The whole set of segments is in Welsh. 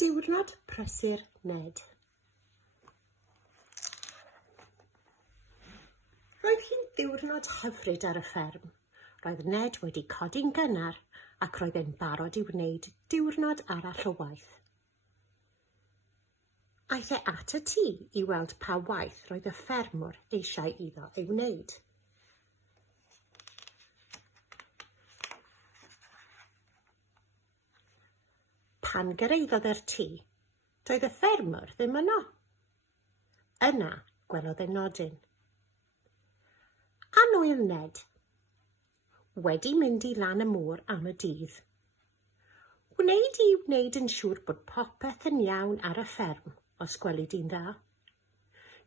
Diwrnod Prysur Ned. Roedd hi'n ddiwrnod hyfryd ar y fferm. Roedd Ned wedi codi'n gynnar ac roedd e'n barod i wneud diwrnod arall o waith. Aeth e at y tŷ i weld pa waith roedd y ffermwr eisiau iddo ei wneud. Pan gyrraeddodd e'r tŷ, doedd y ffermwr ddim yno. Yna gwelodd e'n nodyn. Anwyl Ned. Wedi mynd i lan y môr am y dydd. Gwneud i wneud yn siŵr bod popeth yn iawn ar y fferm, os gweli di'n dda.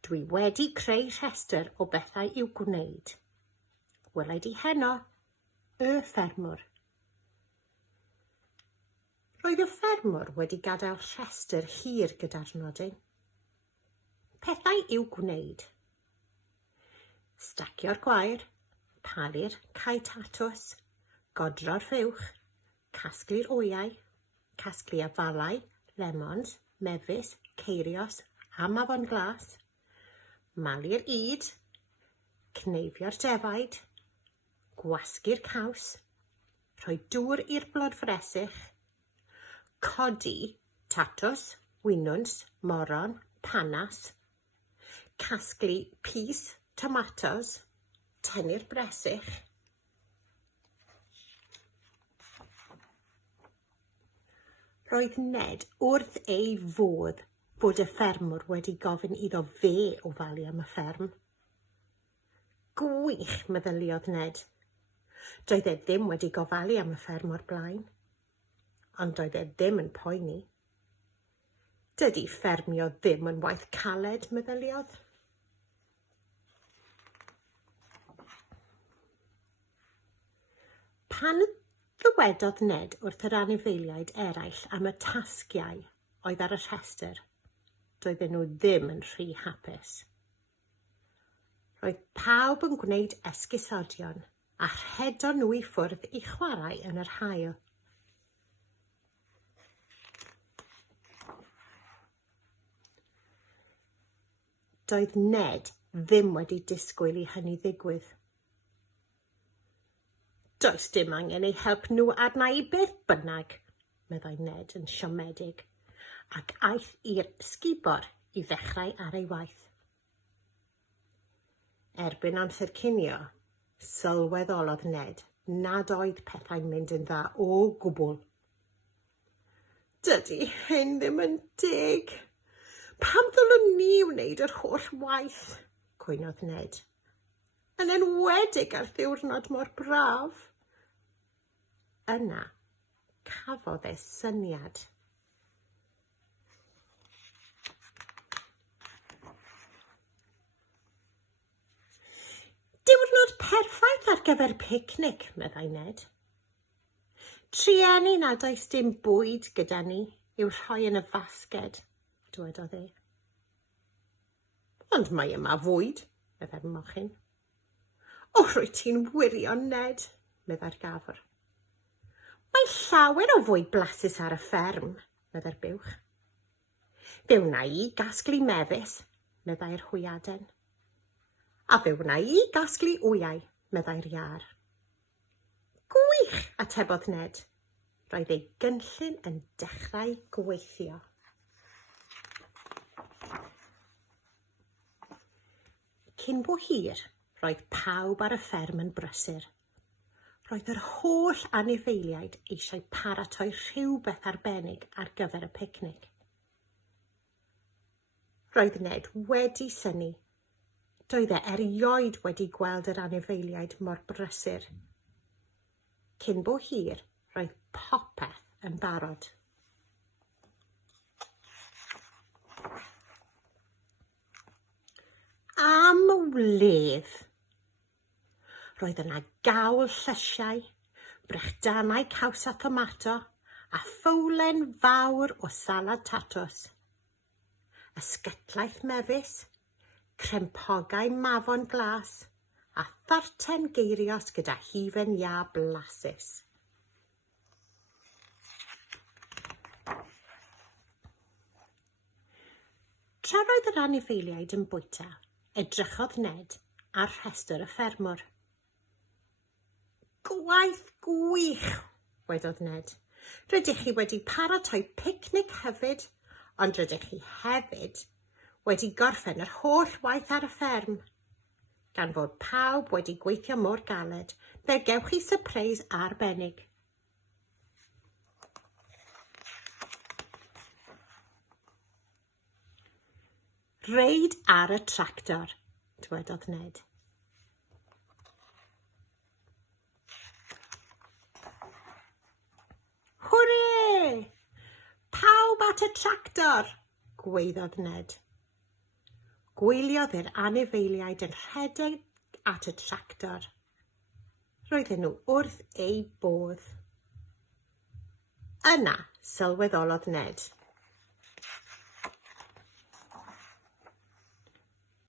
Dwi wedi creu rhestr o bethau i'w gwneud. Welai di heno, y ffermwr. Roedd y ffermwr wedi gadael rhestr hir gyda'r nodyn. Pethau i'w gwneud. Stacio'r gwair, palu'r cae tatws, godro'r fuwch, casglu'r wyau, casglu afalau, lemons, mefus, ceirios a mafon glas, malu'r yd, cneifio'r defaid, gwasgu'r caws, rhoi dŵr i'r blod fresych, codi, tatws, winwns, moron, panas, casglu pys, tomatos, tynnu'r bresych, roedd Ned wrth ei fodd bod y ffermwr wedi gofyn iddo fe ofalu am y fferm. Gwych, meddyliodd Ned. Doedd e ddim wedi gofalu am y fferm o'r blaen, ond doedd e ddim yn poeni. Dydi ffermio ddim yn waith caled, meddyliodd. Pan ddywedodd Ned wrth yr anifeiliaid eraill am y tasgiau oedd ar y rhestr, doedden nhw ddim yn rhy hapus. Roedd pawb yn gwneud esgusodion a rhedon nhw i ffwrdd i chwarae yn yr haul. Doedd Ned ddim wedi disgwyl i hynny ddigwydd. Does dim angen eu help nhw arna i beth bynnag, meddai Ned yn siomedig, ac aeth i'r sgubor i ddechrau ar ei waith. Erbyn amser cinio, sylweddolodd Ned nad oedd pethau'n mynd yn dda o gwbl. Dydy hyn ddim yn deg. Pam ddylwn ni wneud yr holl waith, cwynodd Ned. Yn enwedig ar ddiwrnod mor braf. Yna, cafodd e syniad. Diwrnod perffaith ar gyfer picnic, meddai Ned. Trienni nad oes dim bwyd gyda ni i'w rhoi yn y fasged, dywedodd e. Ond mae yma fwyd, meddai'r mochyn. O, rwyt ti'n wirion, Ned, meddai'r gafr. Mae llawer o fwyd blasus ar y fferm, meddai'r buwch. Fe wna i gasglu mefus, meddai'r hwyaden. A fe wna i gasglu wyau, meddai'r iar. Gwych, atebodd Ned. Roedd ei gynllun yn dechrau gweithio. Cyn bo hir, roedd pawb ar y fferm yn brysur. Roedd yr holl anifeiliaid eisiau paratoi rhywbeth arbennig ar gyfer y picnic. Roedd Ned wedi synnu. Doedd e erioed wedi gweld yr anifeiliaid mor brysur. Cyn bo hir, roedd popeth yn barod. Am wledd. Roedd yna gawl llysiau, brechdannau caws a tomato, a ffowlen fawr o salad tatws. Ysgytlaeth mefus, crempogau mafon glas, a tharten geirios gyda hufen iâ blasus. Tra roedd yr anifeiliaid yn bwyta, edrychodd Ned ar rhestr y ffermwr. Gwaith gwych, wedodd Ned. Rydych chi wedi paratoi picnic hefyd, ond rydych chi hefyd wedi gorffen yr holl waith ar y fferm. Gan fod pawb wedi gweithio mor galed, fe gewch chi syrpreis arbennig. Reid ar y tractor, dywedodd Ned. Hwrê! Pawb at y tractor, gwaeddodd Ned. Gwyliodd yr anifeiliaid yn rhedeg at y tractor. Roedden nhw wrth eu bodd. Yna sylweddolodd Ned.